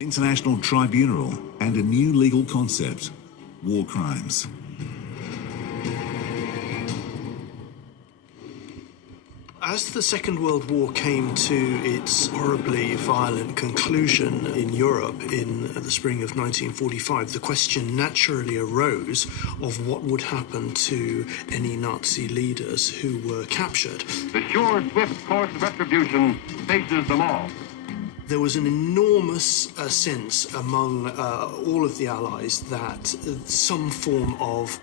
International tribunal and a new legal concept, war crimes. As the Second World War came to its horribly violent conclusion in Europe in the spring of 1945, the question naturally arose of what would happen to any Nazi leaders who were captured. The sure, swift course of retribution faces them all. There was an enormous sense among all of the Allies that some form of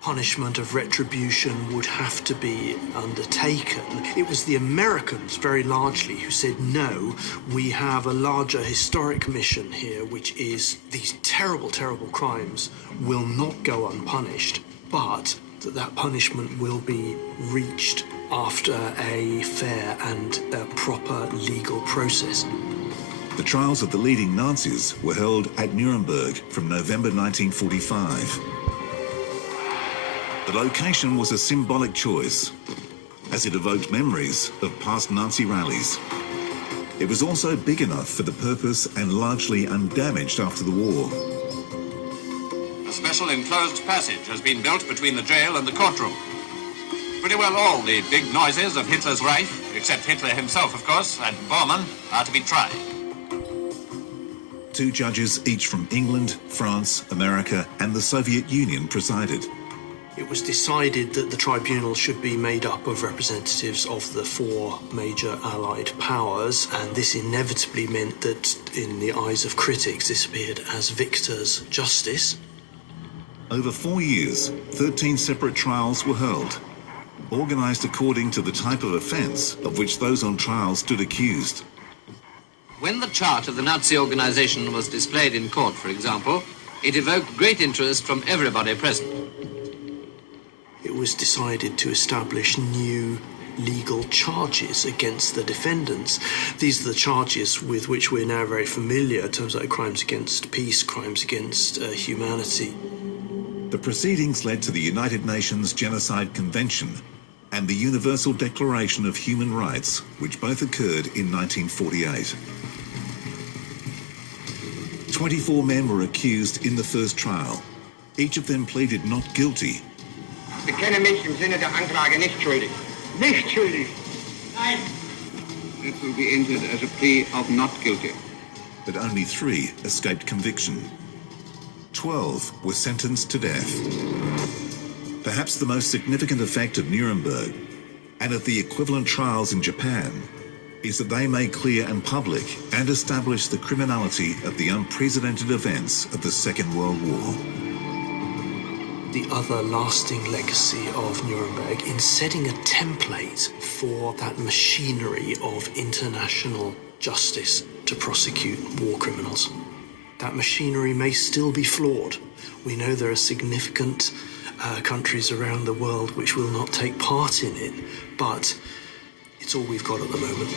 punishment, of retribution would have to be undertaken. It was the Americans, very largely, who said, no, we have a larger historic mission here, which is these terrible, terrible crimes will not go unpunished, but that punishment will be reached after a fair and proper legal process. The trials of the leading Nazis were held at Nuremberg from November 1945. The location was a symbolic choice, as it evoked memories of past Nazi rallies. It was also big enough for the purpose and largely undamaged after the war. A special enclosed passage has been built between the jail and the courtroom. Pretty well all the big noises of Hitler's Reich, except Hitler himself, of course, and Bormann, are to be tried. 2 judges, each from England, France, America, and the Soviet Union, presided. It was decided that the tribunal should be made up of representatives of the 4 major Allied powers, and this inevitably meant that, in the eyes of critics, this appeared as victors' justice. Over 4 years, 13 separate trials were held, organised according to the type of offence of which those on trial stood accused. When the chart of the Nazi organisation was displayed in court, for example, it evoked great interest from everybody present. It was decided to establish new legal charges against the defendants. These are the charges with which we're now very familiar, terms like crimes against peace, crimes against humanity. The proceedings led to the United Nations Genocide Convention and the Universal Declaration of Human Rights, which both occurred in 1948. 24 men were accused in the first trial. Each of them pleaded not guilty. Ich bekenne mich im Sinne der Anklage nicht schuldig. Nicht schuldig. Nein. It will be entered as a plea of not guilty. But only 3 escaped conviction. 12 were sentenced to death. Perhaps the most significant effect of Nuremberg and of the equivalent trials in Japan is that they made clear and public and established the criminality of the unprecedented events of the Second World War. The other lasting legacy of Nuremberg in setting a template for that machinery of international justice to prosecute war criminals. That machinery may still be flawed. We know there are significant countries around the world which will not take part in it, but it's all we've got at the moment.